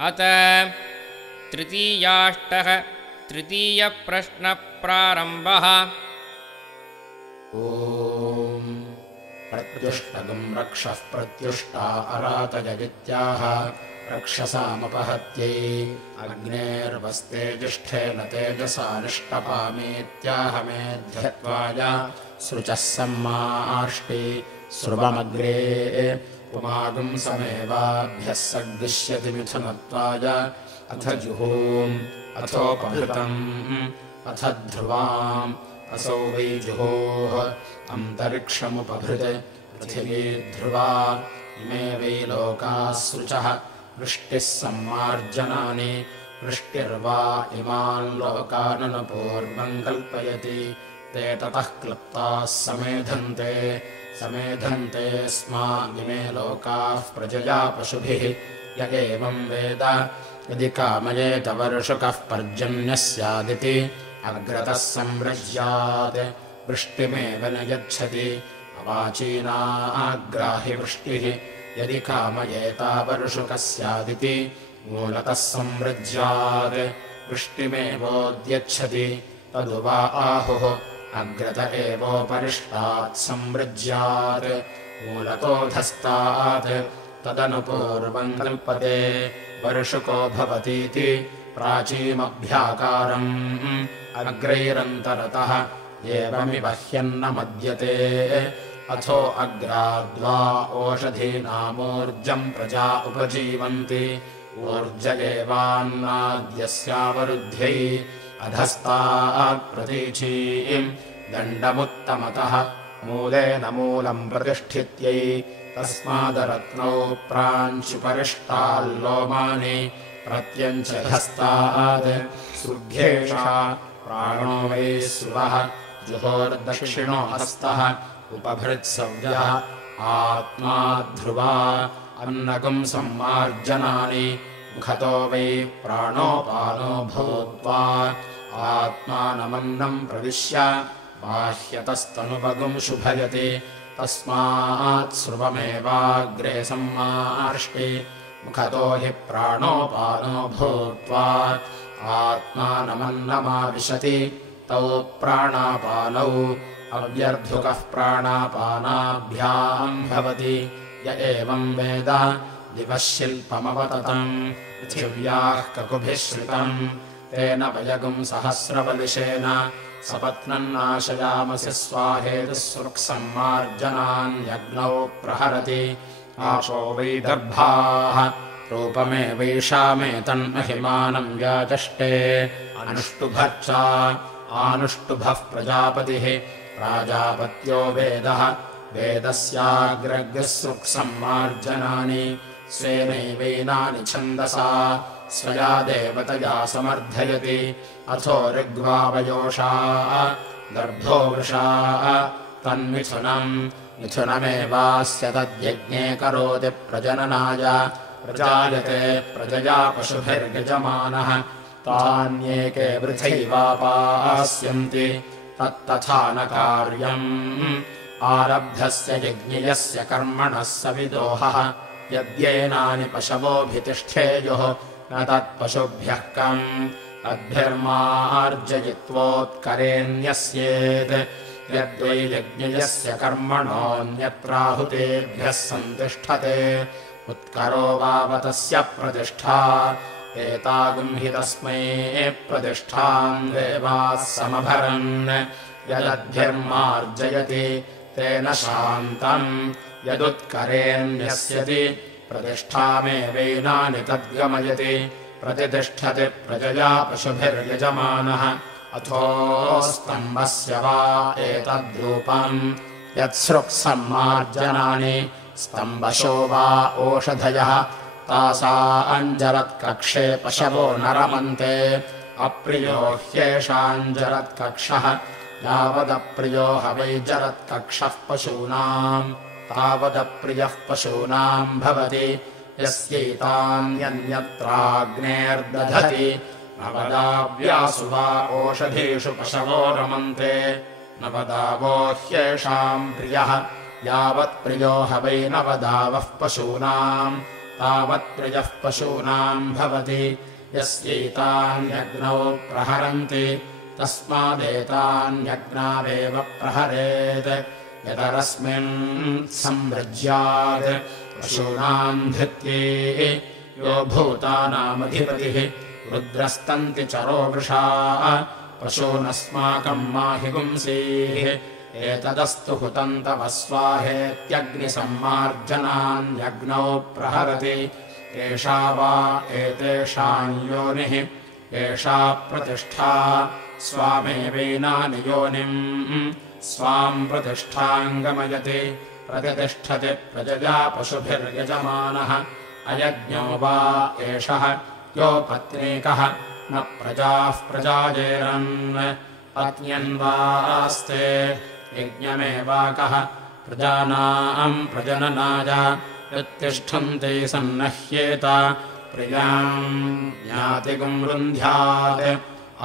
अत तृतीयाष्टः तृतीयप्रश्नप्रारम्भः। ॐ प्रत्युष्टगं रक्षः प्रत्युष्टा अरातयगित्याह रक्षसामपहत्यै अग्नेर्वस्ते जिष्ठेन तेजसा निष्टपामीत्याहमेध्यत्वाय सृचः सम्मार्ष्टि स्रुवमग्रे पुमागुं समेवाभ्यः सद्दिश्यति मिथुनत्वाय अथ जुहूम् अथोपहृतम् अथ ध्रुवाम् असौ वै जुहोः अन्तरिक्षमुपभृत् पृथिवी ध्रुवा इमे वै लोकाः सृचः वृष्टिः सम्मार्जनानि वृष्टिर्वा इमान् लोकाननुपूर्वम् कल्पयति ते ततः क्लृप्ताः समेधन्ते स्मा इमे लोकाः प्रजया पशुभिः य एवं वेद यदि कामयेत वर्षुकः पर्जन्यः स्यादिति अग्रतः संव्रज्यात् वृष्टिमेव न यच्छति अवाचीनाग्राहि वृष्टिः यदि कामयेता वर्षुकः स्यादिति मूलतः संव्रज्यात् वृष्टिमेवोद्यच्छति तदुवा आहुः अग्रत एवोपरिष्टात् संव्रज्यात् मूलतोऽधस्तात् तदनुपूर्वम् कल्पते वर्षुको भवतीति प्राचीमभ्याकारम् अग्रैरन्तरतः एवमिव ह्यन्न मद्यते अथो अग्राद्वा ओषधीनामूर्जम् प्रजा उपजीवन्ति ऊर्ज एवान्नाद्यस्यावरुध्यै अधस्तात् प्रतीचीम् दण्डमुत्तमतः मूलेन मूलम् प्रतिष्ठित्यै तस्मादरत्नौ प्राञ्चुपरिष्टाल्लोमानि प्रत्यञ्चधस्तात् सुभ्येषा प्राणो वै स्रुवः जुहोर्दक्षिणो हस्तः उपभृत्सव्यः आत्मा ध्रुवा अन्नगुम् सम्मार्जनानि मुखतो वै प्राणोपानो भूत्वा आत्मानमन्नम् प्रविश्य बाह्यतस्तनुभगुम् शुभयति तस्मात् स्रुवमेवाग्रे सम्मार्ष्टि मुखतो हि प्राणोपानो भूत्वा आत्मानमन्नमाविशति तौ प्राणापानौ अव्यर्धुकः प्राणापानाभ्याम् भवति य एवम् वेद दिवः शिल्पमवततम् पृथिव्याः ककुभिः श्रितम् तेन वयगुम् सहस्रवलिशेन सपत्नम् नाशयामसि स्वाहेतुः सुक्सम्मार्जनान्यग्नौ प्रहरति आशो वै दर्भाः रूपमेवैषामेतन्महिमानम् व्याचष्टे अनुष्टुभच्चा आनुष्टुभः प्रजापतिः प्राजापत्यो वेदः वेदस्याग्रग्ः सुक्सम्मार्जनानि स्वेनैवैनानि छन्दसा स्वया देवतया समर्थयति अथो ऋग्वावयोषा दर्भो वृषा तन्मिथुनम् मिथुनमेवास्य तद्यज्ञे करोति प्रजननाय प्रजायते प्रजया पशुभिर्यजमानः तान्येके वृथैवापास्यन्ति तत्तथा न कार्यम् आरब्धस्य यज्ञयस्य कर्मणः सविदोहः यद्येनानि पशवोऽभितिष्ठेयुः न तत्पशुभ्यः कम् तद्भिर्मार्जयित्वोत्करेण्यस्येत् यद्वै यज्ञयस्य कर्मणोऽन्यत्राहुतेभ्यः सन्तिष्ठते उत्करो वावतस्य प्रतिष्ठा एतागुम् हि तस्मै प्रतिष्ठाम् देवाः समभरन् यदद्भिर्मार्जयति तेन शान्तम् यदुत्करेण्यस्यति प्रतिष्ठामेवैनानि तद्गमयति प्रतितिष्ठति प्रजया पशुभिर्यजमानः अथो स्तम्भस्य वा एतद्रूपम् यत्सृक्सम्मार्जनानि स्तम्भशो वा ओषधयः तासाञ्जरत्कक्षे पशवो न रमन्ते अप्रियो ह्येषाञ्जरत्कक्षः यावदप्रियो ह वै जरत्कक्षः पशूनाम् तावदप्रियः पशूनाम् भवति यस्यैतान्यन्यत्राग्नेर्दधति नवदाव्यासु वा ओषधीषु पशवो रमन्ते नवदावो ह्येषाम् प्रियः यावत्प्रियो ह वै नवदावः पशूनाम् तावत्प्रियः पशूनाम् भवति यस्यैतान्यग्नौ प्रहरन्ति तस्मादेतान्यग्नावेव प्रहरेत् यतरस्मिन् संवृज्यात् पशूनाम् धृत्ये यो भूतानामधिपतिः रुद्रस्तन्ति चरो वृषा पशूनस्माकम् माहि पुंसीः एतदस्तु हुतम् तव स्वाहेत्यग्निसम्मार्जनान्यग्नौ प्रहरति एषा वा एतेषाम् योनिः एषा प्रतिष्ठा स्वामेवैनानि योनिम् स्वाम् प्रतिष्ठाम् गमयति प्रतिष्ठति प्रजया पशुभिर्यजमानः अयज्ञो वा एषः यो पत्नीकः न प्रजाः प्रजायेरन् पत्न्यन्वास्ते यज्ञमेवाकः प्रजानाम् प्रजननाय यत्तिष्ठन्ति सन्नह्येत प्रियाम् ज्ञातिगुम् रुन्ध्यात्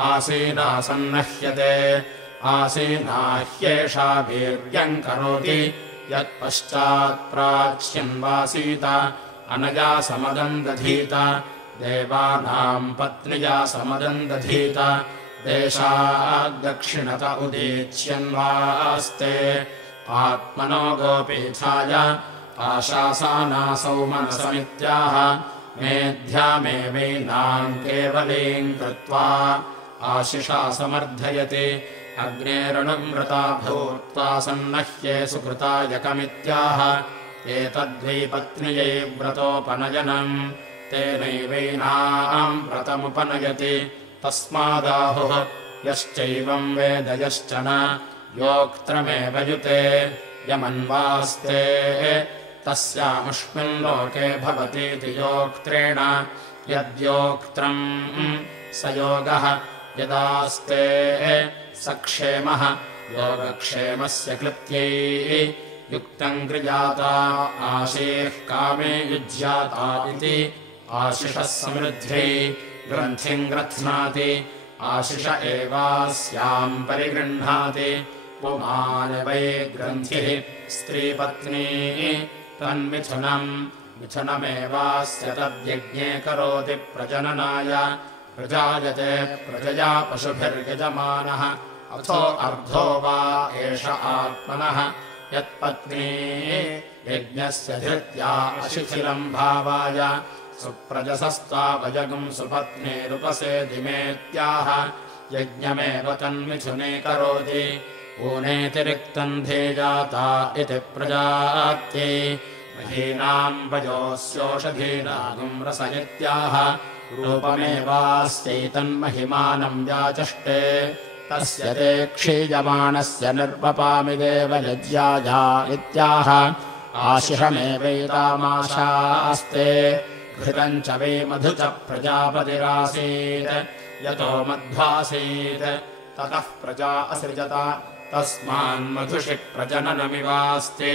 आसीना सन्नह्यते आसीना ह्येषा वीर्यम् करोति यत्पश्चात्प्राच्यन्वासीत अनया समदम् दधीत देवानाम् पत्न्या समदम् दधीत देशाद्दक्षिणत उदीच्यन्वास्ते आत्मनो गोपीथाय आशासानासौ मनसमित्याह मेध्यामेवैनाम् केवलीम् कृत्वा आशिषा समर्धयति अग्नेरणुमृता भूत्वा सन्नह्ये सुकृतायकमित्याह एतद्वै पत्न्यै व्रतोपनयनम् तेनैवैनाम् व्रतमुपनयति तस्मादाहुः यश्चैवम् वेद यश्च न योक्त्रमेव युते यमन्वास्ते तस्यामुष्मिन् लोके भवतीति योक्त्रेण यद्योक्त्रम् स योगः यदास्ते स क्षेमः योगक्षेमस्य क्लृप्त्यै युक्तम् गृजाता आशीः कामे युज्याता इति आशिषः समृद्ध्यै ग्रन्थिम् ग्रध्नाति आशिष एवास्याम् परिगृह्णाति पुमान् वै ग्रन्थिः स्त्रीपत्नी तन्मिथुनम् मिथुनमेवास्य तद्यज्ञे करोति प्रजननाय प्रजायते प्रजया पशुभिर्यजमानः अथो अर्धो वा एष आत्मनः यत्पत्नी यज्ञस्य धृत्या अशिथिलम् भावाय सुप्रजसस्तावजगुम् सुपत्नीरुपसेदिमेत्याह यज्ञमेव तन्मिथुने करोति ऊनेतिरिक्तम् धेजाता इति प्रजात्यै महीनाम् वयोस्योषधीनागुम् रस इत्याह रूपमेवास्यैतन्महिमानम् व्याचष्टे तस्य ते क्षीयमाणस्य निर्वपामि देवयज्ञाया इत्याह आशिषमेवैतामाशास्ते घृतम् च वै मधु च प्रजापतिरासीत् यतो मध्वासीत् ततः प्रजा असृजत तस्मान्मधुषि प्रजननमिवास्ति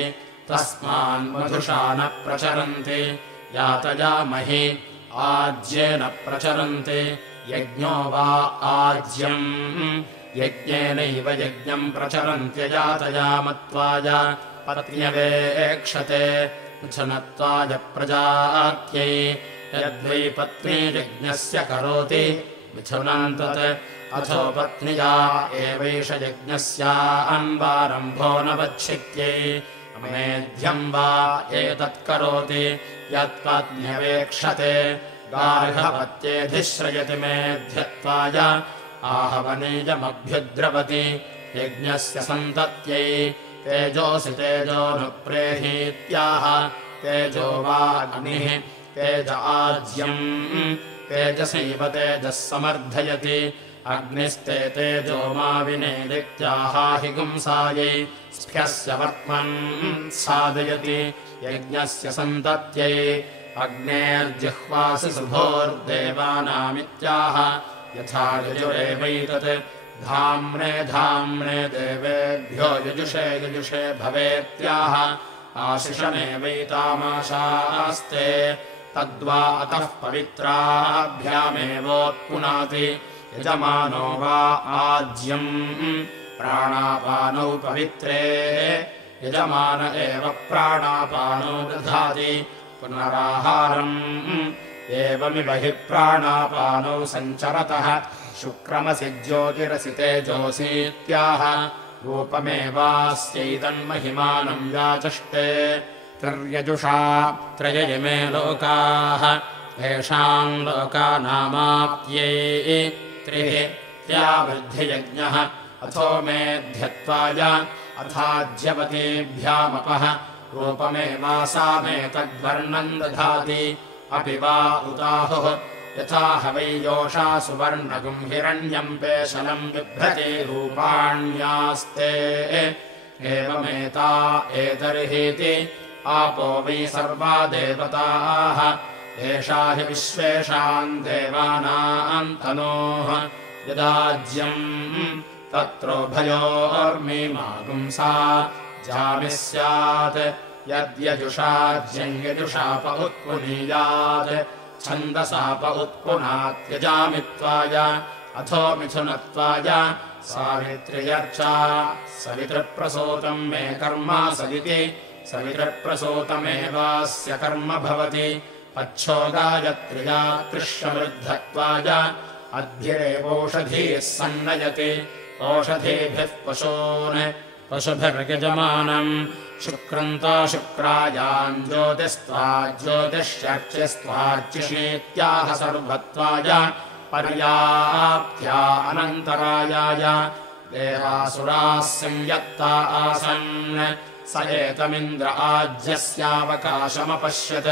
तस्मान्मधुषा न प्रचरन्ति यातयामहि आज्येन प्रचरन्ति यज्ञो वा आज्यम् यज्ञेनैव यज्ञम् प्रचरन्त्ययातयामत्वाय पत्न्यवेक्षते मिथुनत्वाय प्रजात्यै यद्वै पत्नी यज्ञस्य करोति मिथुनम् तत् अथो पत्न्या एवैष यज्ञस्यान्वारम्भो न वच्छित्यै मेध्यम् वा एतत्करोति यत्पत्न्यवेक्षते गार्हपत्येधिश्रयति मेध्यत्वाय आहवनीयमभ्युद्रवति यज्ञस्य सन्तत्यै तेजोऽसि तेजोऽनुप्रेहीत्याह तेजो वा अग्निः तेज आज्यम् तेजसैव तेजः समर्धयति अग्निस्ते तेजो मा विनेदित्याहाहि गुंसायै स्फ्यस्य वर्त्मन् साधयति यज्ञस्य सन्तत्यै अग्नेर्जिह्वासि शुभोर्देवानामित्याह यथा यजुरेवैतत् धाम्ने धाम्ने देवेभ्यो यजुषे यजुषे भवेत्याह आशिषमेवैतामाशास्ते तद्वा अतः पवित्राभ्यामेवोत्पुनाति यजमानो वा आज्यम् प्राणापानौ पवित्रे यजमान एव प्राणापानो दधाति पुनराहारम् एवमिव हि प्राणापानौ सञ्चरतः शुक्रमसि ज्योतिरसि तेजोऽसीत्याह रूपमेवास्यैतन्महिमानम् व्याचष्टे त्रिर्यजुषा त्रय इमे लोकाः येषाम् लोकानामाप्त्यै त्रिः त्यावृद्धियज्ञः अथो मेध्यत्वाय अथाज्यवतीभ्यामपः रूपमेवासामेतद्वर्णम् दधाति अपि वा उदाहुः यथा ह वै योषा सुवर्णगुम् हिरण्यम् पेशलम् बिभ्रति रूपाण्यास्ते एवमेता एतर्हीति आपो वै सर्वा देवताः एषा हि विश्वेषाम् देवानाम् तनोः यदाज्यम् तत्रोभयोर्मीमागुंसा जामिः स्यात् यद्यजुषाज्यम् यजुषाप उत्पुनीयात् छन्दसाप उत्पुनात्यजामित्वाय अथो मिथुनत्वाय सावित्र्यर्चा सवितृप्रसूतम् मे कर्मा सदिति सवितृप्रसूतमेवास्य कर्म भवति अच्छो गायत्र्या त्रिश्ववृद्धत्वाय अद्भिरेवोषधीः सन्नयति ओषधीभिः पशून् पशुभिर्यजमानम् शुक्रन्तो शुक्रायाम् ज्योतिस्त्वा ज्योतिष्यर्चिस्त्वार्चिषीत्याह सर्वत्वाय पर्याप्त्या अनन्तरायाय देवासुराः संयत्ता आसन् स एतमिन्द्र आज्यस्यावकाशमपश्यत्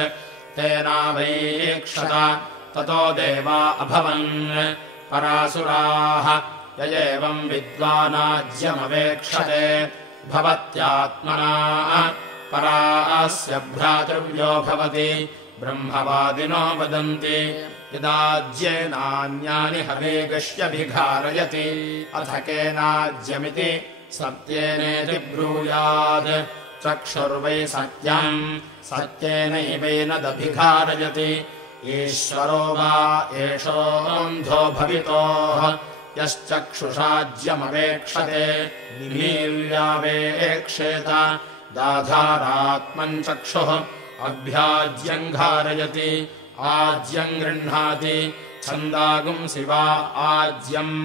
तेनावैक्षत ततो देवा अभवन् परासुराः य एवम् विद्वानाज्यमवेक्षते भवत्यात्मना परास्य भ्रातृव्यो भवति ब्रह्मवादिनो वदन्ति यदाज्येनान्यानि हवेगश्यभिघारयति अथ केनाज्यमिति सत्येनेति ब्रूयात् चक्षुर्वै सत्यम् सत्येनैवेनदभिघारयति ईश्वरो वा एषोऽन्धो भवितोः यश्चक्षुषाज्यमवेक्षते निमीव्यावेक्षेत दाधारात्मम् चक्षुः अभ्याज्यम् घारयति आज्यम् गृह्णाति छन्दागुंसि वा आज्यम्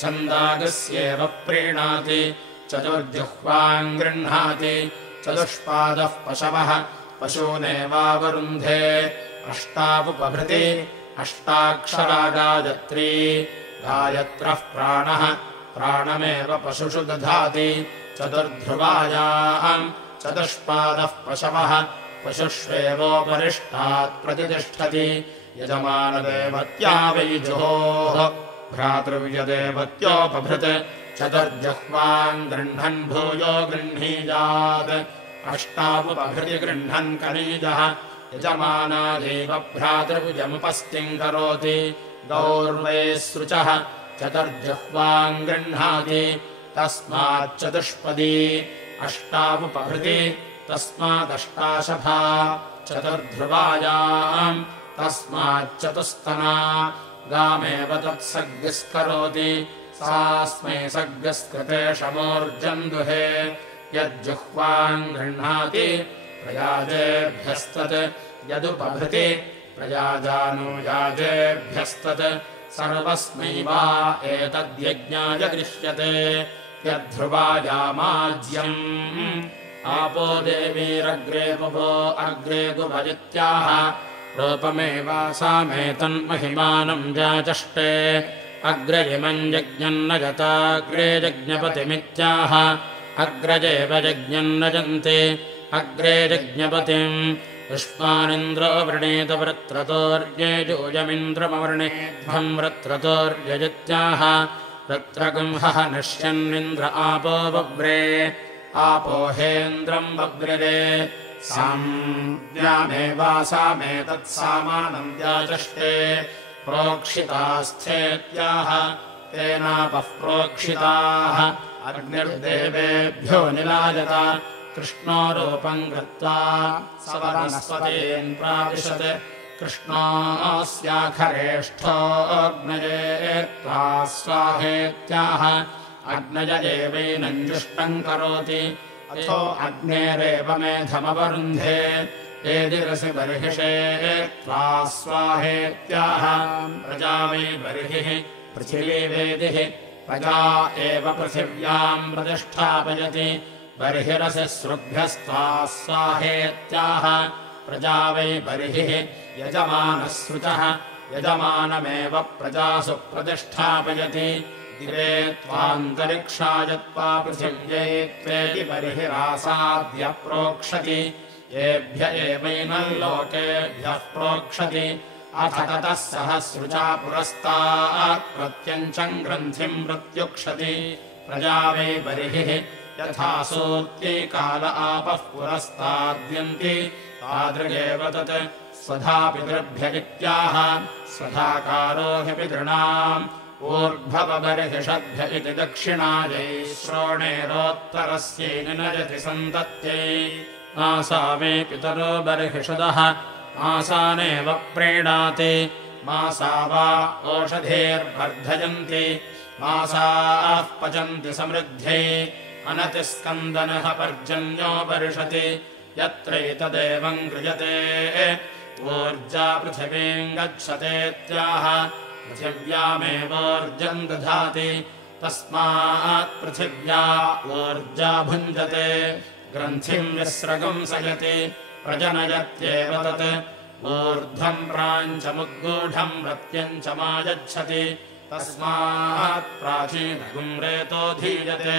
छन्दागस्येव प्रीणाति चतुर्जिह्वाम् गृह्णाति चतुष्पादः पशवः पशूनेवावरुन्धे अष्टावुपभृति अष्टाक्षरा गायत्री गायत्रः प्राणः प्राणमेव पशुषु दधाति चतुर्ध्रुवायाम् चतुष्पादः पशवः पशुष्वेवोपरिष्टात् प्रतितिष्ठति यजमानदेवत्या वै जुहोः भ्रातृव्यदेवत्योपभृत् चतुर्जिह्वाम् गृह्णन् भूयो गृह्णीयात् अष्टावुपभृति गृह्णन् कनीजः यजमानादेव भ्रातृभुजमुपस्थिम् करोति गौर्वै सृचः चतुर्जिह्वाम् गृह्णाति तस्माच्चतुष्पदी अष्टावुपभृति तस्मादष्टाशभा चतुर्ध्रुवायाम् तस्माच्चतुस्तना गामेव तत्सर्गस्करोति सास्मै सर्गस्कृते शमोर्जम् दुहे यज्जुह्वाम् गृह्णाति प्रयाजेभ्यस्तत् यदुपभृति प्रयाजानुयाजेभ्यस्तत् सर्वस्मै वा एतद्यज्ञाय गृह्यते यद्ध्रुवायामाज्यम् आपो देवीरग्रे पुभो अग्रे गुभजित्याह रूपमेवासामेतन्महिमानम् जाचष्टे अग्रे इमम् यज्ञम् न जताग्रे यज्ञपतिमित्याह अग्रजेव यज्ञम् न जन्ति अग्रे यज्ञपतिम् युष्मानिन्द्रो वृणीत वृत्रतोर्ये योजमिन्द्रमवृणेध्वम् वृत्रतोर्यजित्याह वृत्रगुंहः नश्यन्निन्द्र आपो बव्रे आपो हेन्द्रम् बव्रिरे साम्यामेवासामेतत्सामानम् व्याचष्टे प्रोक्षितास्थेत्याह तेनापः प्रोक्षिताः अग्निर्देवेभ्यो निलायत कृष्णो रूपम् कृत्वा स वनस्पतीन् प्राविशत् कृष्णोऽस्याखरेष्ठोऽग्नयेत्वा स्वाहेत्याह अग्नय एवैनञ्जुष्टम् करोति अथो अग्नेरेव मेधमवरुन्धे एदिरसि बर्हिषे त्वा स्वाहेत्याह प्रजा वै बर्हिः पृथिवी वेदिः प्रजा एव पृथिव्याम् प्रतिष्ठापयति बर्हिरसि सृभ्यस्त्वा स्वाहेत्याह प्रजा वै बर्हिः यजमानः शुचः यजमानमेव प्रजासु प्रतिष्ठापयति दिवे त्वान्तरिक्षाय त्वा पृथिव्यै त्वेति बर्हिरासाद्य प्रोक्षति येभ्य एवैनम् लोकेभ्यः प्रोक्षति अथ ततः सह सृजा पुरस्तात् प्रत्यञ्चम् ग्रन्थिम् प्रत्युक्षति प्रजा वै बर्हिः यथा सूर्त्यै काल आपः पुरस्ताद्यन्ति तादृगेव तत् स्वधा पितृभ्य इत्याह स्वधाकारो हि पितॄणाम् ऊर्ध्वबर्हिषद्भ्य इति दक्षिणायै श्रोणेरोत्तरस्यै निनजति सन्तत्यै मासा मे पितरो बर्हिषदः मासानेव प्रीणाति मासा वा ओषधेर्वर्धयन्ति मासाः पचन्ति समृद्ध्यै अनतिस्कन्दनः पर्जन्यो वर्षति यत्रैतदेवम् गृह्यते ऊर्जा पृथिवीम् गच्छतेत्याह पृथिव्यामेवोर्जम् दधाति तस्मात् पृथिव्या ऊर्जा भुञ्जते ग्रन्थिम् विस्रगम् सयति प्रजनयत्येव तत् ऊर्ध्वम् प्राञ्चमुद्गूढम् प्रत्यञ्चमायच्छति तस्मात् प्राचीनगुम् रेतोऽधीयते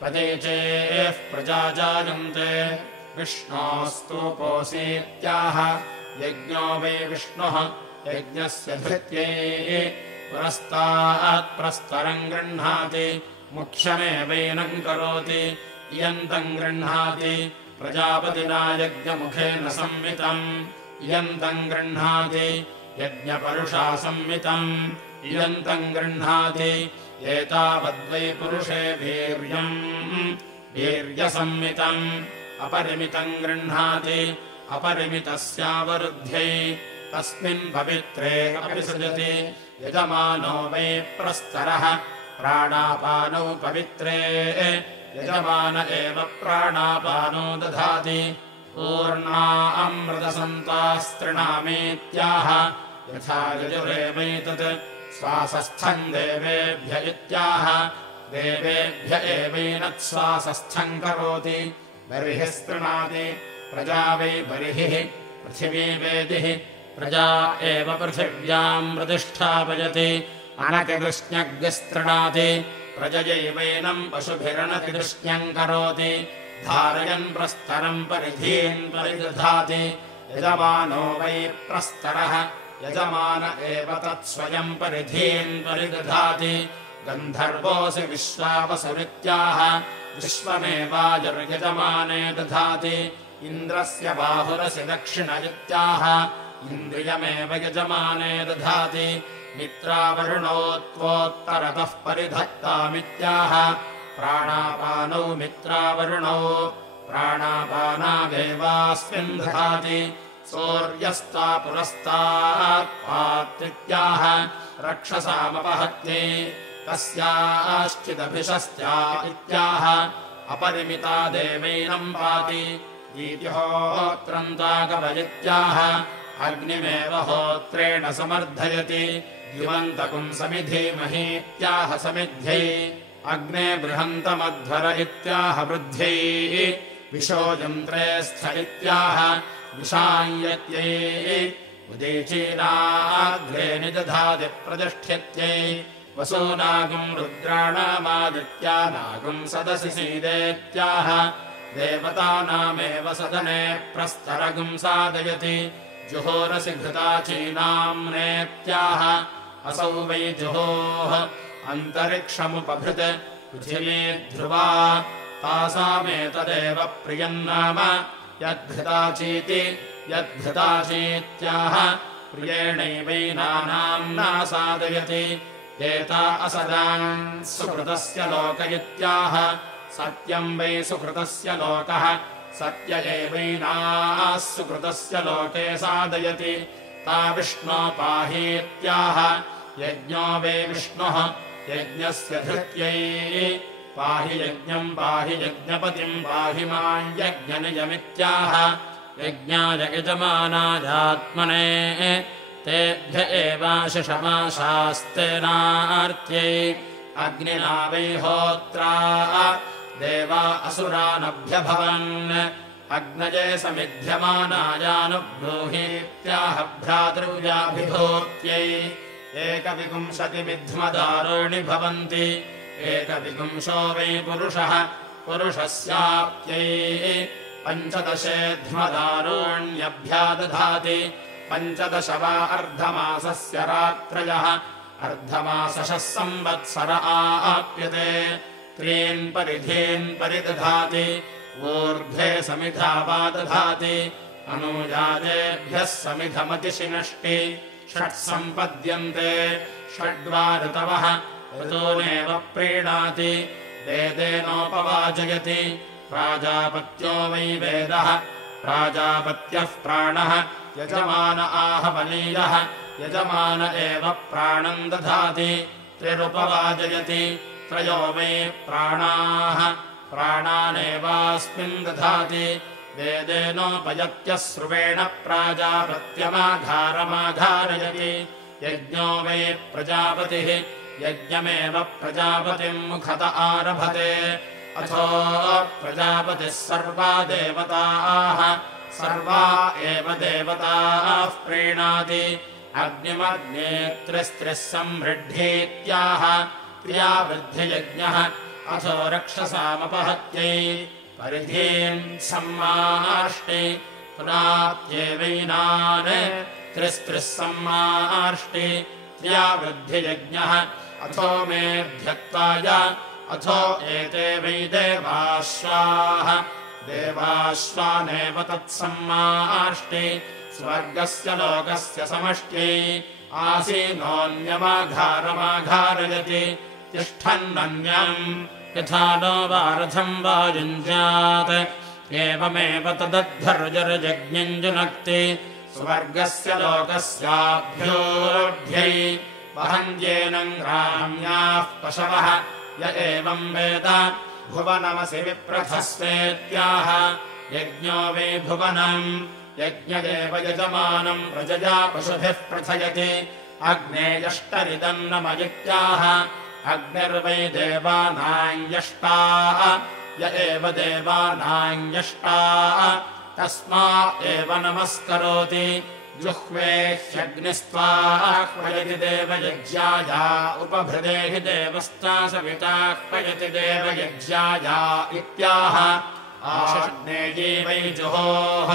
प्रतीचेः प्रजा जायन्ते विष्णोस्तूपोऽसीत्याह यज्ञो वै विष्णुः यज्ञस्य धृत्यै पुरस्तात् प्रस्तरम् गृह्णाति मुख्यमेवैनम् करोति इयन्तम् गृह्णाति प्रजापतिना यज्ञमुखेन संवितम् इयन्तम् गृह्णाति यज्ञपरुषा संवितम् इयन्तम् गृह्णाति एतावद्वै पुरुषे वीर्यम् वीर्यसंवितम् अपरिमितम् गृह्णाति अपरिमितस्यावरुद्ध्यै तस्मिन् पवित्रे अपि सृजति यजमानो वै प्रस्तरः प्राणापानौ पवित्रे यजमान एव प्राणापानो दधाति पूर्णा अमृतसन्तास्तृणामीत्याह यथा यजुरेवैतत् श्वासस्थम् देवेभ्य इत्याह देवेभ्य एवैनत्श्वासस्थम् करोति बर्हिः स्तृणाति प्रजा वै बर्हिः पृथिवी वेदिः प्रजा एव पृथिव्याम् प्रतिष्ठापयति अनतिकृष्ण्यग्निस्तृणाति प्रजयैवैनम् पशुभिरनतिकृष्ण्यम् करोति धारयन् प्रस्तरम् परिधीन् परिदधाति यजमानो वै प्रस्तरः यजमान एव तत्स्वयम् परिधीन् परिदधाति गन्धर्वोऽसि विश्वावसुरित्याह विश्वमेवायुर्यजमाने दधाति इन्द्रस्य बाहुरसि दक्षिण इत्याह इन्द्रियमेव यजमाने दधाति मित्रावरुणौ त्वोत्तरतः परिधत्तामित्याह प्राणापानौ मित्रावरुणौ प्राणापानावेवास्मिन् दधाति सूर्यस्ता पुरस्तात् पात्रित्याह रक्षसामपहत्यै तस्याश्चिदभिषस्त्या इत्याह अपरिमिता देवैनम् पाति ईतिहोत्रन्ताकवयित्याह अग्निमेव होत्रेण समर्धयति द्युमन्तकुम् समिधीमहीत्याह समिध्यै अग्ने बृहन्तमध्वर इत्याह वृद्ध्यै विशोयन्त्रे स्थ इत्याह विषायत्यै उदीचीनाग्रे निदधाति प्रतिष्ठित्यै वसूनागुम् रुद्राणामादित्यानागुम् सदसि सीदेत्याह देवतानामेव सदने प्रस्तरगुम् सादयति जुहोरसि घृताचीनाम्नेत्याह असौ वै जुहोः अन्तरिक्षमुपभृत् पृथिवी ध्रुवा तासामेतदेव प्रियम् नाम यद्घृताचीति यद्घृताचीत्याह प्रियेणैवैनानाम्ना सादयति एता असदान् सुकृतस्य लोक इत्याह सत्यम् वै सुकृतस्य लोकः सत्य एवैनाः सुकृतस्य लोके सादयति ता विष्णो पाहीत्याह यज्ञो वै विष्णुः यज्ञस्य धृत्यै पाहि यज्ञम् पाहि यज्ञपतिम् पाहि माम् यज्ञनियमित्याह यज्ञाय यजमानायात्मने तेभ्य एवाशिषमाशास्तेनार्त्यै अग्निना वै होत्रा देवा असुरानभ्यभवन् अग्नये समिध्यमानायानुब्रूहीत्याह भ्रातृव्याभिभूत्यै एकविंशतिमिध्मदारोणि भवन्ति एकविंशो वै पुरुषः पुरुषस्याप्त्यै पञ्चदशेध्मदारोण्यभ्यादधाति 15 वा अर्धमासस्य रात्रयः अर्धमासशः संवत्सर आप्यते 3 परिधीन् परिदधाति ऊर्ध्वे समिधा वा दधाति अनुजातेभ्यः समिधमतिशिनष्टि 6 सम्पद्यन्ते 6 वा ऋतवः ऋतूनेव प्रीणाति वेदेनोपवाचयति प्राजापत्यो वै वेदः प्राजापत्यः प्राणः यजमान आहवनीयः यजमान एव प्राणम् दधाति 3 उपवाचयति 3 वै प्राणाः प्राणानेवास्मिन् दधाति वेदेनोपयत्यश्रुवेण प्राजापत्यमाघारमाघारयति यज्ञो वै प्रजापतिः यज्ञमेव प्रजापतिम् मुखत आरभते अथो प्रजापतिः सर्वा देवताः सर्वा एव देवताः प्रीणाति अग्निमग्ने 3 संवृद्धीत्याह क्रियावृद्धियज्ञः अथो रक्षसामपहत्यै परिधीन् सम्मार्ष्टि पुनात्येवैनान् 3 सम्मार्ष्टि क्रियावृद्धियज्ञः अथो मेऽध्यक्ताय अथो एते वै देवाश्वाः देवाश्वानेव तत्सम्मार्ष्टि स्वर्गस्य लोकस्य समष्ट्यै आसीनोऽन्यमाघारमाघारयति तिष्ठन्नन्यम् यथा नो वारथम् वा युञ्जात् एवमेव तदद्धर्जरजज्ञम् जुनक्ति स्वर्गस्य लोकस्याभ्योऽभ्यै वहन्त्येनम् ग्राम्याः पशवः य एवम् वेद भुवनमसि विप्रथस्तेत्याह यज्ञो वै भुवनम् यज्ञदेव यजमानम् प्रजया पशुभिः प्रथयति अग्नेयष्टरिदन्नमयित्याह अग्निर्वै देवानाञ्यष्टाः य एव देवानाञ्यष्टाः तस्मा एव नमस्करोति जुह्वे ह्यग्निस्त्वाह्वयति देवयज्ञाया उपभृदे हि देवस्ता सविताह्वयति देवयज्ञाया इत्याह आषग्नेयी वै जुहोः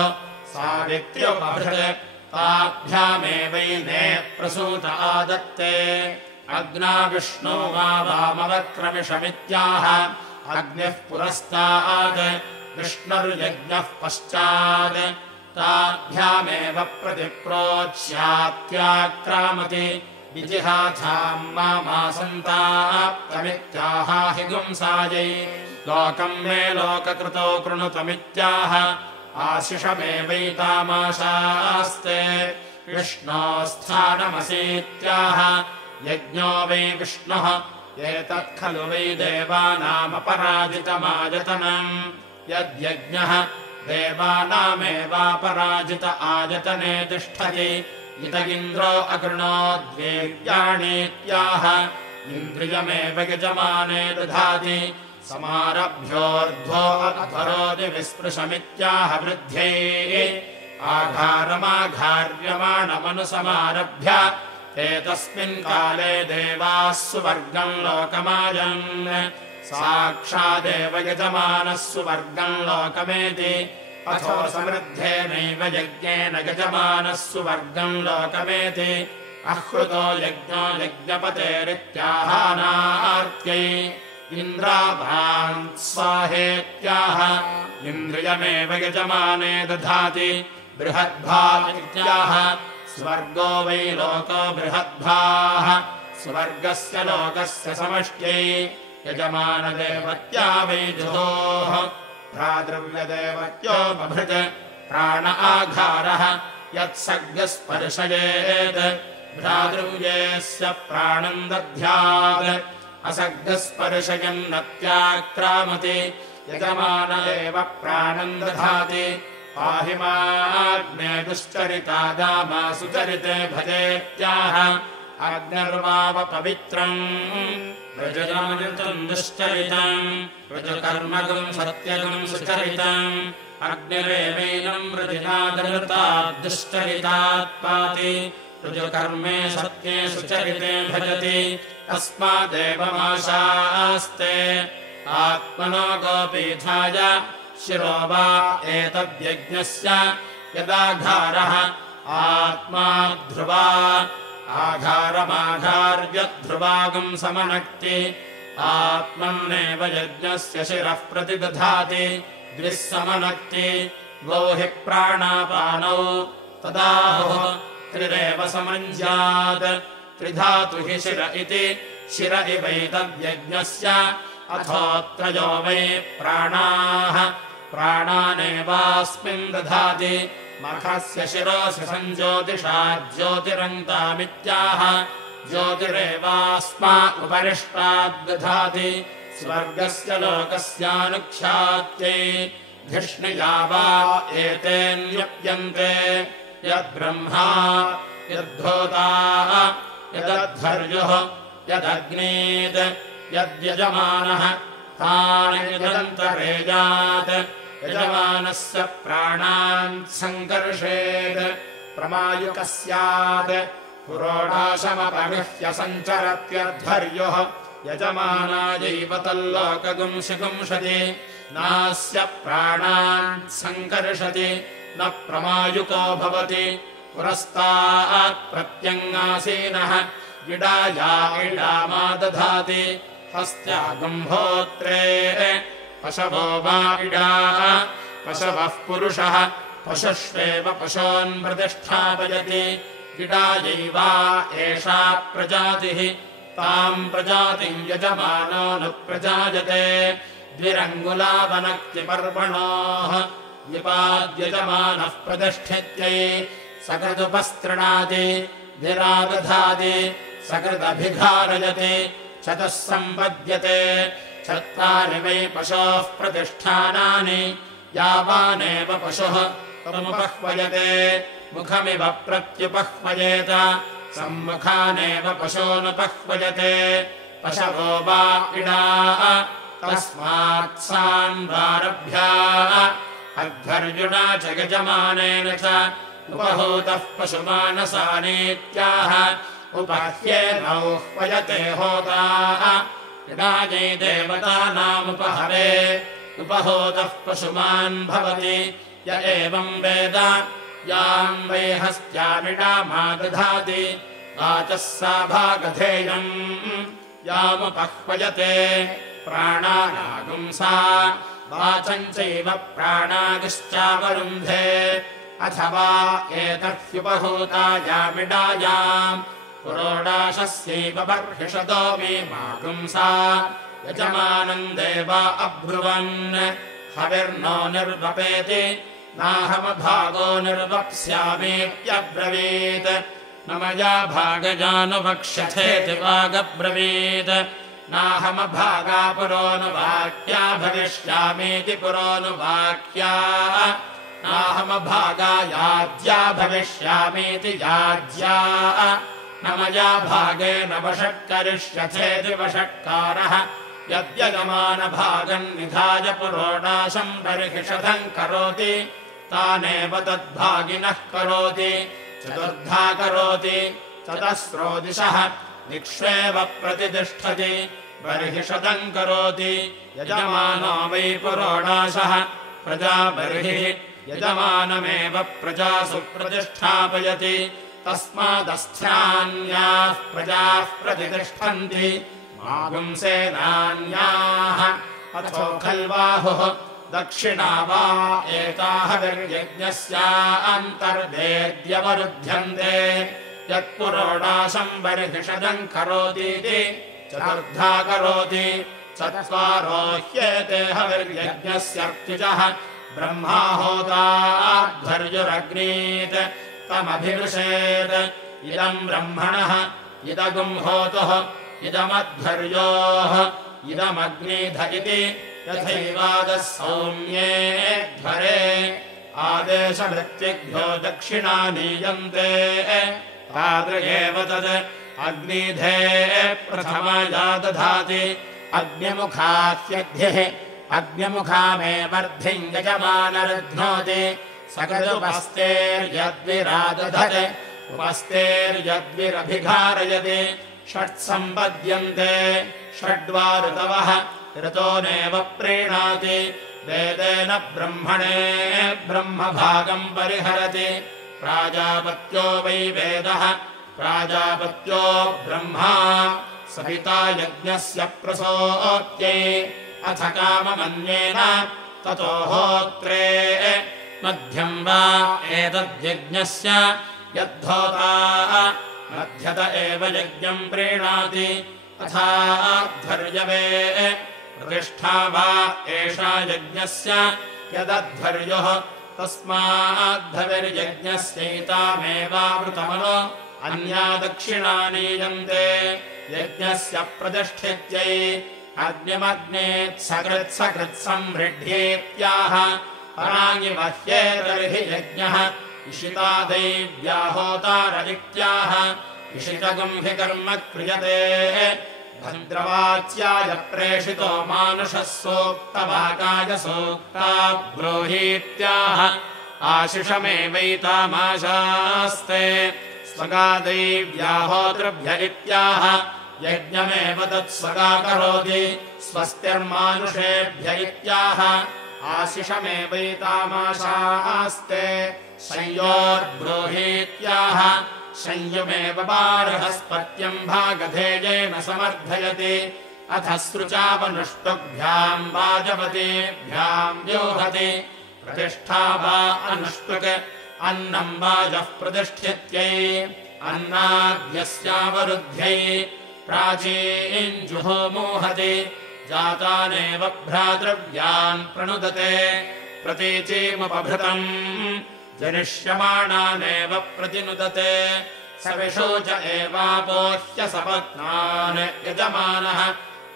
सावित्र्युपभृत् ताभ्यामेवैने प्रसूत आदत्ते अग्ना विष्णो वा वामवक्रमिषमित्याह अग्निः पुरस्तात् विष्णुर्यज्ञः पश्चात् ताभ्यामेव प्रतिप्रोच्यात्याक्रामति विजिहाथाम् मामासन्ताप्तमित्याहाहि गुंसायै लोकम् मे लोककृतो कृणुतमित्याह आशिषमेवैतामाशास्ते विष्णोस्थानमसीत्याह यज्ञो वै विष्णुः एतत् खलु वै देवानामपराजितमायतनम् यद्यज्ञः देवानामेवापराजित आयतने तिष्ठति इत इन्द्रो अकृणोद्वीर्याणीत्याह इन्द्रियमेव यजमाने दधाति समारभ्योर्ध्वो अध्वरोति विस्पृशमित्याह वृद्ध्यै आघारमाघार्यमाणमनुसमारभ्य एतस्मिन् काले देवाः सुवर्गम् लोकमायन् साक्षादेव यजमानः सुवर्गम् लोकमेति अथो समृद्धेनैव यज्ञेन यजमानः सुवर्गम् लोकमेति अहृतो यज्ञो यज्ञपतेरित्याहानार्त्यै इन्द्राभान् स्वाहेत्याह इन्द्रियमेव यजमाने दधाति बृहद्भा इत्याह स्वर्गो वै लोको बृहद्भाः स्वर्गस्य लोकस्य समष्ट्यै यजमानदेवत्या वै जुहोः भ्रातृव्यदेवत्यो बभृत् प्राण आघारः यत्सर्गस्पर्शयेत् भ्रातृव्येस्य प्राणम् दध्यात् असर्गस्पर्शयन्नत्याक्रामति यजमान एव प्राणम् दधाति पाहि माग्ने दुश्चरिता दामा सुचरिते भजेत्याह अग्निर्वावपवित्रम् रजयामृतम् दुश्चरितम् रजकर्मगम् सत्यगम् सुचरितम् अग्निरेवैनम् रजनादनृतात् दुश्चरितात् पाति ऋजुकर्मे सत्ये सुचरिते भजति तस्मादेवमाशास्ते आत्मनो गोपीठाय शिरो वा एतद्यज्ञस्य यदाघारः आत्मा ध्रुवा आघारमाघार्यध्रुवागम् समनक्ति आत्मन्नेव यज्ञस्य शिरः प्रतिदधाति द्विः समनक्ति द्वौ हि प्राणापानौ तदाहुः त्रिरेव समञ्ज्यात् त्रिधातु हि शिर इति शिर इवैतद्यज्ञस्य अथोत्रयो वै प्राणाः प्राणानेवास्मिन् दधाति मखस्य शिरोऽसि सञ्ज्योतिषा ज्योतिरन्तामित्याह ज्योतिरेवास्मा उपरिष्टाद्दधाति स्वर्गस्य लोकस्यानुख्यात्यै धिष्णिया वा एतेऽन्युप्यन्ते यद्ब्रह्मा यद्धोता यदध्वर्युः यदग्नीत् यद्यजमानः तान् यदन्तरेयात् यजमानस्य प्राणान् सङ्कर्षेत् प्रमायुकः स्यात् पुरोडाशमपगृह्य सञ्चरत्यध्वर्युः यजमानायैव तल्लोकगुंसिगुंशति नास्य प्राणान् सङ्कर्षति न प्रमायुको भवति पुरस्तात् प्रत्यङ्गासीनः इडाया इडामा दधाति हस्त्यागम्भोत्रे पशवो वा इडा पशवः पुरुषः पशुष्वेव पशून् प्रतिष्ठापयति इडायैवा एषा प्रजातिः ताम् प्रजातिम् यजमानो नु प्रजायते द्विरङ्गुलावनक्तिपर्वणोः विपाद्यजमानः प्रतिष्ठित्यै सकृदुपस्तृणाति धिरादधाति सकृदभिघारयति चतुः सम्पद्यते चत्वारि वै पशोः प्रतिष्ठानानि यावानेव पशुः तमुपह्वयते मुखमिव प्रत्युपह्वयेत सम्मुखानेव पशूनुपह्वयते पशवो वा इडा तस्मात् सान्वारभ्य अध्वर्युणा च यजमानेन च उपहूतः पशुमानसानीत्याह उपाह्येनौह्वयते होता इडायै देवतानामुपहरे उपहूतः पशुमान् भवति य एवम् वेद याम् वै हस्त्यामिडामा दधाति वाचः सा भागधेयम् यामुपह्वयते प्राणानागुंसा वाचम् चैव प्राणागश्चावरुन्धे अथवा एतह्युपहूतायामिडायाम् पुरोडाशस्यैव बर्हिषतो मीमागुंसा यजमानम् देवा अब्रुवन् हविर्नो निर्वपेति नाहमभागो निर्वप्स्यामीत्यब्रवीत् न मया भागजानुवक्ष्यथेति वागब्रवीत् नाहमभागा पुरोऽनुवाक्या भविष्यामीति पुरोऽनुवाक्या नाहमभागा याज्या भविष्यामीति याज्या न मया भागेन वषट्करिष्यथेति वषट्कारः यद्यजमानभागम् निधाय पुरोडाशम् बर्हिषधम् करोति तानेव तद्भागिनः करोति चतुर्धा करोति चतस्रो दिशः दिक्ष्वेव प्रतितिष्ठति बर्हिषदम् करोति यजमानो वै पुरोडाशः प्रजा बर्हिः यजमानमेव प्रजासु प्रतिष्ठापयति तस्मादस्थान्याः प्रजाः प्रतितिष्ठन्ति मागुंसेनान्याः अथो खल्वाहुः दक्षिणा वा एताः विर्यज्ञस्यान्तर्वेद्यवरुध्यन्ते यत्पुरोडाशम् बर्हिषदम् करोतीति चतुर्धा करोति चत्वारो ह्येते हविर्यज्ञस्यर्त्युजः ब्रह्मा होताध्वर्युरग्नीत् तमभिरुषेत् इदम् ब्रह्मणः इदगुम् होतुः इदमध्वर्योः इदमग्नीध इति यथैवादः सौम्ये ध्वरे आदेशभृत्यभ्यो दक्षिणानीयन्ते तादृगेव तद् अग्निधे प्रथमया दधाति अग्निमुखात्यग्निः अग्निमुखामेवर्धिम् यजमानरुध्नोति सकदुपस्तेर्यद्विरादधते उपस्तेर्यद्विरभिघारयति षट्सम्पद्यन्ते षड्वा ऋतवः ऋतोनेव प्रीणाति वेदेन ब्रह्मणे ब्रह्मभागम् परिहरति प्राजापत्यो वै वेदः प्राजापत्यो ब्रह्मा सविता यज्ञस्य प्रसोत्यै अथ काममन्येन ततो होत्रे मध्यम् वा एतद्यज्ञस्य यद्धोता मध्यत एव यज्ञम् प्रीणाति अथाध्वर्यवे प्रतिष्ठा वा एषा यज्ञस्य यदध्वर्योः तस्माद्धविर्यज्ञस्यैतामेवावृतमनो अन्या दक्षिणानीयन्ते यज्ञस्य प्रतिष्ठित्यै अग्निमग्नेत्सकृत्सकृत्संमृढ्येत्याह पराङ्गि मह्येतर्हि यज्ञः इषितादैव्याहोतार इत्याह इषितगम् हि कर्म क्रियते भद्रवाच्याय प्रेषितो मानुषः सूक्तवाकाय सूक्ता ब्रूहीत्याह आशिषमेवैतामाशास्ते स्वगादैव्याहोतृभ्य इत्याह यज्ञमेव तत्स्वगा करोति स्वस्तिर्मानुषेभ्य इत्याह आशिषमेवैतामाशास्ते संयोर्ब्रूहीत्याह संयमेव बार्हस्पत्यम् भागधेयेन समर्थयति अथ सृचावनुष्टुभ्याम् वाजवतीभ्याम् व्यूहति प्रतिष्ठा वा अनुष्टुक् अन्नम् वाजः प्रतिष्ठित्यै अन्नाद्यस्यावरुद्ध्यै प्राचीञ्जुहोमोहति जातानेव भ्रातृव्यान् प्रणुदते प्रतीचीमुपभृतम् जनिष्यमाणानेव प्रतिनुदते सविशोच एवापोह्य सपत्नान् यजमानः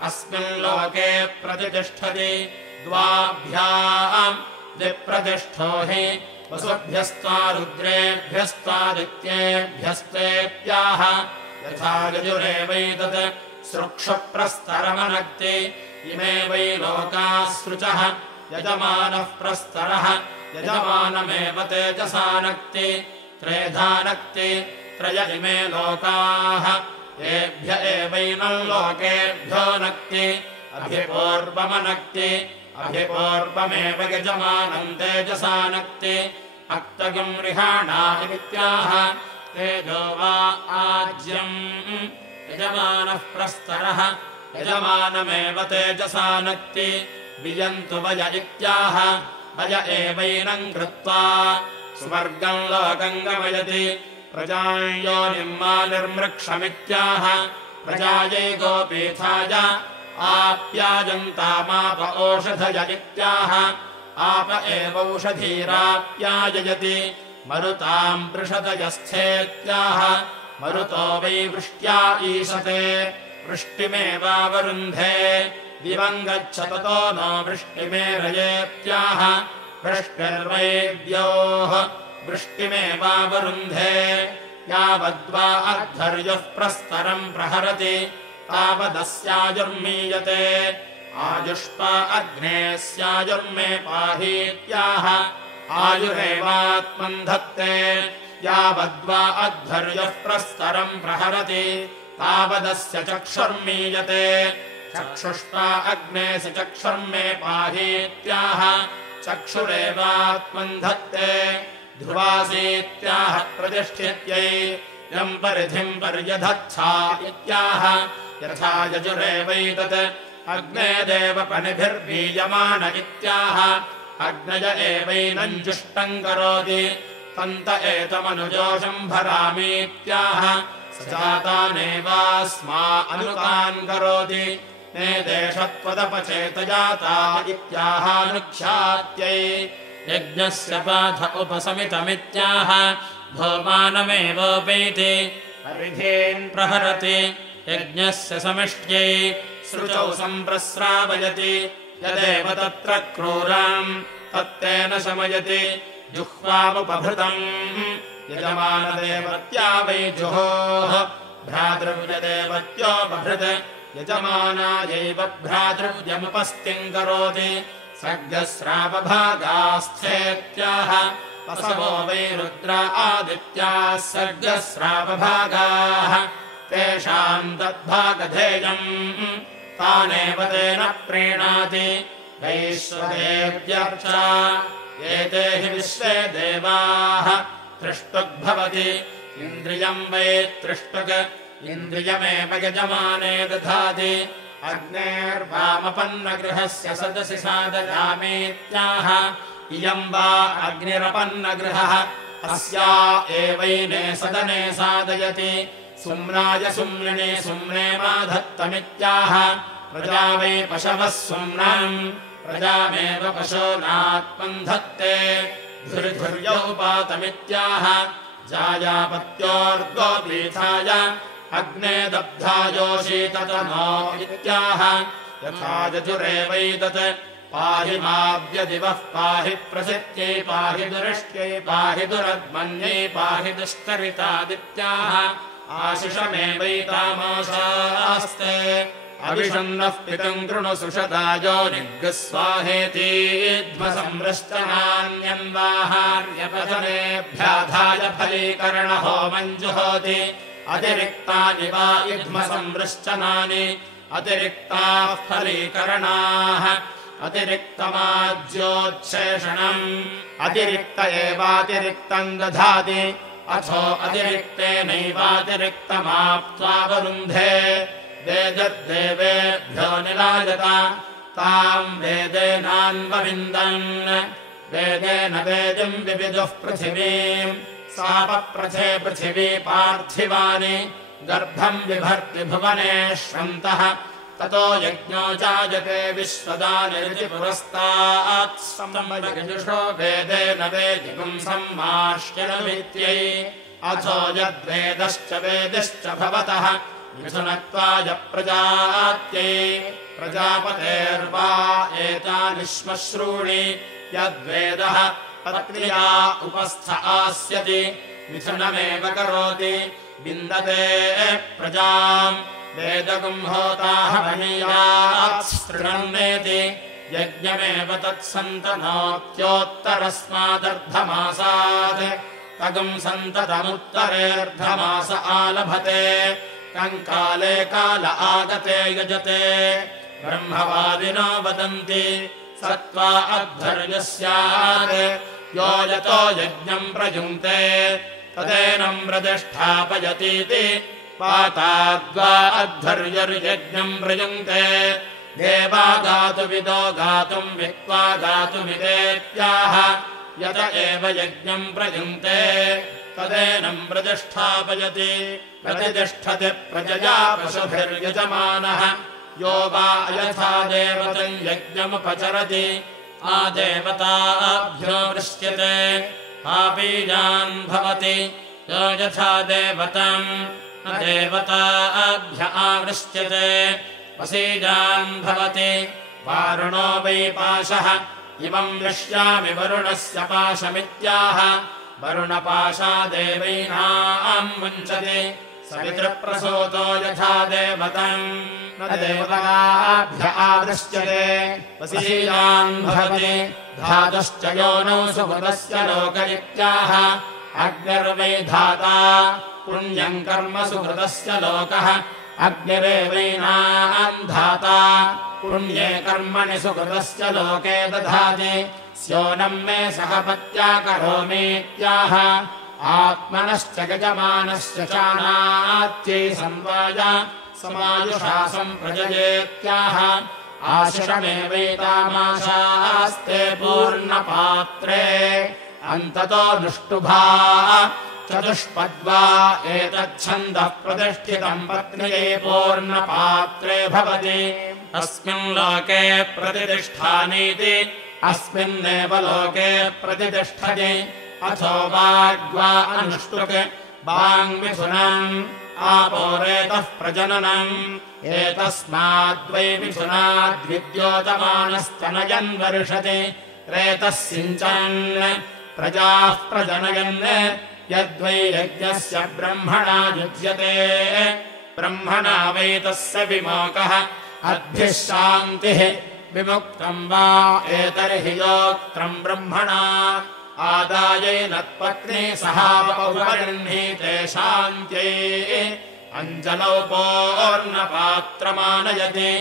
अस्मिन् लोके प्रतिष्ठति द्वाभ्याम् द्विप्रतिष्ठो हि वसुभ्यस्त्वा रुद्रेभ्यस्त्वादित्येभ्यस्तेत्याह यथा यजुरेवैतत् सृक्षप्रस्तरमनक्ति इमे वै लोकाः सृचः यजमानः प्रस्तरः यजमानमेव तेजसानक्ति त्रेधानक्ति त्रय इमे लोकाः येभ्य एवैनम् लोकेभ्यो नक्ति अभिपूर्वमनक्ति अभिपूर्वमेव यजमानम् तेजसानक्ति अक्तगम् रिहाणा इत्याह तेजो वा आज्यम् यजमानः प्रस्तरः यजमानमेव तेजसानक्ति वियन्तु वय इत्याह वय एवैनम् कृत्वा सुवर्गम् लोकम् गमयति प्रजाम् योनिम्मा निर्मृक्षमित्याह प्रजायै गोपीठाय आप्यायन्तामाप ओषधय इत्याह आप एवौषधीराप्याययति मरुताम् पृषतयस्थेत्याह मरुतो वै वृष्ट्या ईशते वृष्टिमेवावरुन्धे दिवम् गच्छ ततो नो वृष्टिमेरयेत्याह वृष्टिर्वैद्योः वृष्टिमेवावरुन्धे यावद्वा अध्वर्युः प्रस्तरम् प्रहरति तावदस्याजुर्मीयते आयुष्पा अग्नेस्याजुर्मे पाहीत्याह आयुरेवात्मन् धत्ते यावद्वा अध्वर्युः प्रस्तरम् प्रहरति तावदस्य चक्षुर्मीयते चक्षुष्पा अग्नेस चक्षुर्मे पाहीत्याह चक्षुरेवात्मन् धत्ते ध्रुवासीत्याह प्रतिष्ठित्यै यम् परिधिम् पर्यधत्सा इत्याह यथा यजुरेवैतत् अग्ने देवपणिभिर्बीयमान इत्याह अग्नय एवैनम् जुष्टम् करोति तन्त एतमनुजोषम् भरामीत्याह स जातानेवास्मा अनुतान् करोति ने देशत्वदपचेतजाता इत्याहानुख्यात्यै यज्ञस्य पाठ उपसमितमित्याह भोमानमेवोपैति परिधीन् प्रहरति यज्ञस्य समिष्ट्यै सृचौ सम्प्रस्रावयति यदेव तत्र क्रूराम् तत्तेन शमयति जुह्वामुपभृतम् यजमानदेवत्या वै जुहोः भ्रातृव्यदेवत्योपभृत् यजमानायैव भ्रातृव्यमुपस्थितिम् करोति सर्गस्रावभागास्थेत्याह वसवो वै रुद्र आदित्याः सर्गस्रावभागाः तेषाम् तद्भागधेयम् तानेव तेन प्रीणाति वैश्वदेव्यर्चा एते हि विश्वे देवाः त्रिष्टुग्भवति इन्द्रियम् वै त्रिष्टुग् इन्द्रियमेव यजमाने दधाति अग्नेर्वामपन्नगृहस्य सदसि सादयामीत्याह इयम् वा अग्निरपन्नगृहः अस्या एवैने सदने सादयति सुम्नाय सुम्निने सुम्ने माधत्तमित्याह प्रजा वै पशवः सुम्नम् प्रजामेव पशूनात्मम् धत्ते धुर्धुर्यौपातमित्याह जायापत्योर्गोपीठाय अग्ने दब्धायोषीततनो इत्याह यथा यजुरेवैतत् पाहि माव्यदिवः पाहि प्रसिद्ध्यै पाहि दुरिष्ट्यै पाहि दुरद्मन्यै पाहि दुष्करितादित्याह आशिषमेवैतामाशास्ते अविषन्नः पितम् कृणु सुषदायो निग्गस्वाहेतीध्मसंवृष्टनान्यन्वाहार्यपदनेभ्याधाय फलीकरणहोमम् जुहोति अतिरिक्तानि वा युग्मसंवृष्टनानि अतिरिक्ताः फलीकरणाः अतिरिक्तमाज्योच्छेषणम् अतिरिक्त एवातिरिक्तम् दधाति अथो अतिरिक्तेनैवातिरिक्तमाप्त्वावरुन्धे वेदद्देवेभ्यो निलायत ताम् वेदेनान्वविन्दन् वेदेन वेदिम् विविदुः पृथिवीम् सापप्रथे पृथिवी पार्थिवानि गर्भम् बिभर्ति भुवनेष्वन्तः ततो यज्ञो जायते विश्वदानिरिति पुरस्तात् संवयजुषो वेदेन वेदिकम् सम्मार्ष्यनमित्यै अथो यद्वेदश्च वेदिश्च भवतः मिथुनत्वाय प्रजात्यै प्रजापतेर्वा एतानि श्मश्रूणि यद्वेदः पत्न्या उपस्थ आस्यति मिथुनमेव करोति विन्दते प्रजाम् वेदगुम् होताः वनीयात्स्तृणन्नेति यज्ञमेव तत्सन्तनोत्योत्तरस्मादर्धमासात् तगुम् सन्ततमुत्तरेऽर्धमास आलभते कङ्काले काल आगते यजते ब्रह्मवादिनो वदन्ति सत्त्वा अध्वर्यः स्यात् यो यतो यज्ञम् प्रयुङ्क्ते तदेनम् प्रतिष्ठापयतीति पाताद्वा अध्वर्यर्यज्ञम् प्रयुङ्क्ते देवा गातुविदो गातुम् विक्त्वा गातुमिदेत्याह यत एव यज्ञम् प्रयुङ्क्ते तदेनम् प्रतिष्ठापयति प्रतिष्ठति प्रजया पशुभिर्यजमानः यो वा यथा देवतम् यज्ञमुपचरति आदेवताभ्यो वृष्यते पापीयान् भवति यो यथा देवतम् देवताभ्य आवृष्यते वसीयान् भवति वारुणो वै पाशः इमम् दृश्यामि वरुणस्य पाशमित्याह वरुणपाशादेवैनाम् मुञ्चति सवितृप्रसूतो यथा देवतम् न देवताभ्य आवृष्यते वसीयान् भवति धातुश्च योनौ सुहृदस्य लोक इत्याह अग्निर्वै धाता पुण्यम् कर्म सुहृदस्य लोकः अग्निरेवैनाम् धाता पुण्ये कर्मणि सुहृदस्य लोके दधाति स्योनम् मे सहपत्या करोमीत्याह आत्मनश्च यजमानश्च चानात्यै संवाय समायुषा सम्प्रजयेत्याह आशिषमेवैतामाशास्ते पूर्णपात्रे अन्ततो नुष्टुभा चतुष्पद्वा एतच्छन्दः प्रतिष्ठितम् पत्न्यै पूर्णपात्रे भवति अस्मिन् लोके प्रतिष्ठानीति अस्मिन्नेव लोके प्रतिष्ठति अथो वाग्वा अनुष्टुक् वाङ्मिथुनम् आपोरेतः प्रजननम् एतस्माद्वै मिथुनाद्विद्योतमानस्तनयन् वर्षति रेतः सिञ्चन् प्रजाः प्रजनयन् यद्वै यज्ञस्य ब्रह्मणा युज्यते ब्रह्मणा वै तस्य विमोकः अद्भिः शान्तिः विमुक्तम् वा एतर्हि योक्त्रम् ब्रह्मणा आदायैनत्पत्नी सहापौपगृह्णीते शान्त्यै अञ्जलौ पूर्णपात्रमानयति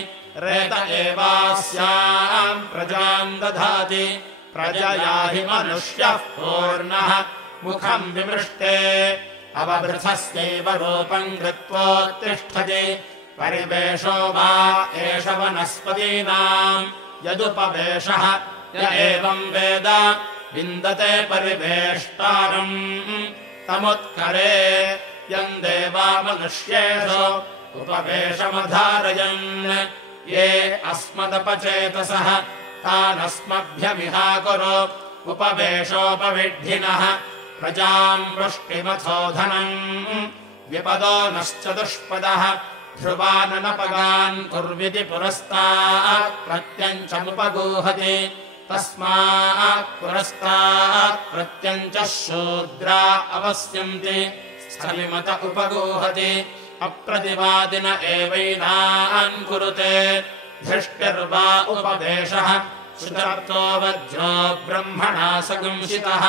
रेत एवास्याम् प्रजाम् दधाति प्रजया हि मनुष्यः पूर्णः मुखम् विमृष्टे अवभृथस्यैव रूपम् कृत्वोत्तिष्ठति परिवेशो वा एष वनस्पतीनाम् यदुपवेशः य एवम् वेद विन्दते परिवेष्टारम् तमुत्करे यम् देवा मनुष्येषु उपवेशमधारयन् ये अस्मदपचेतसः तानस्मभ्यमिहाकुरु उपवेशोपविड्ढिनः प्रजाम् वृष्टिमथोधनम् विपदो नश्चतुष्पदः ध्रुवाननपगान् कुर्विति पुरस्तात् प्रत्यञ्चमुपगूहति तस्मात् पुरस्तात् प्रत्यञ्चः शूद्रा अवस्यन्ति स्थलिमत उपगूहति अप्रतिवादिन एवैनान् कुरुते धृष्टिर्वा उपवेशः श्रुतर्तो वज्रो ब्रह्मणा सगुंसितः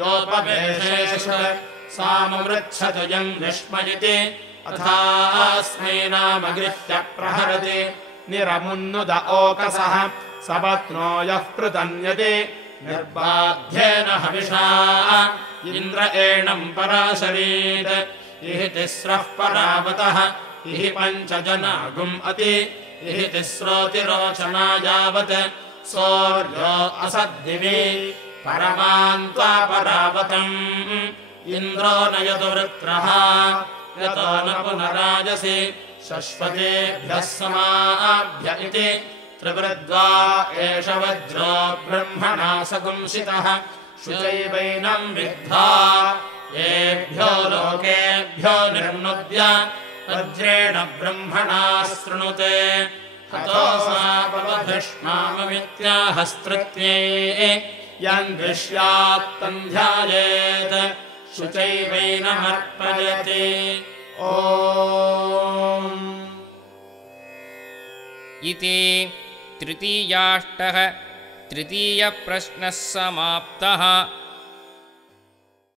योपवेशेषु साममृच्छतु यम् विस्मयति अथास्मै नामगृह्य प्रहरति निरमुन्नुद ओकसः सपत्नो यः पृतन्यति निर्बाध्येन हविषा इन्द्र एणम् पराशरीत् इहि तिस्रः परावतः इहि पञ्चजनागुम् अति इहि तिस्रोतिरोचना यावत् सोऽर्यो असद्दिवि परमान्त्वा परावतम् इन्द्रो नयतु वृत्रः यतो न पुनराजसि शश्वतेभ्यः समाभ्य इति त्रिवृद्वा एष वज्रो ब्रह्मणा सगुंसितः शुचैवैनम् विद्धा येभ्यो लोकेभ्यो निर्नुद्य वज्रेण ब्रह्मणा शृणुते हतोऽसापवधिष्माममित्याहस्तृत्यै यन्विष्यात्तम् ध्यायेत् शुचैवैनमर्पयति ॐ इति तृतीयाष्टः तृतीयप्रश्नः समाप्तः।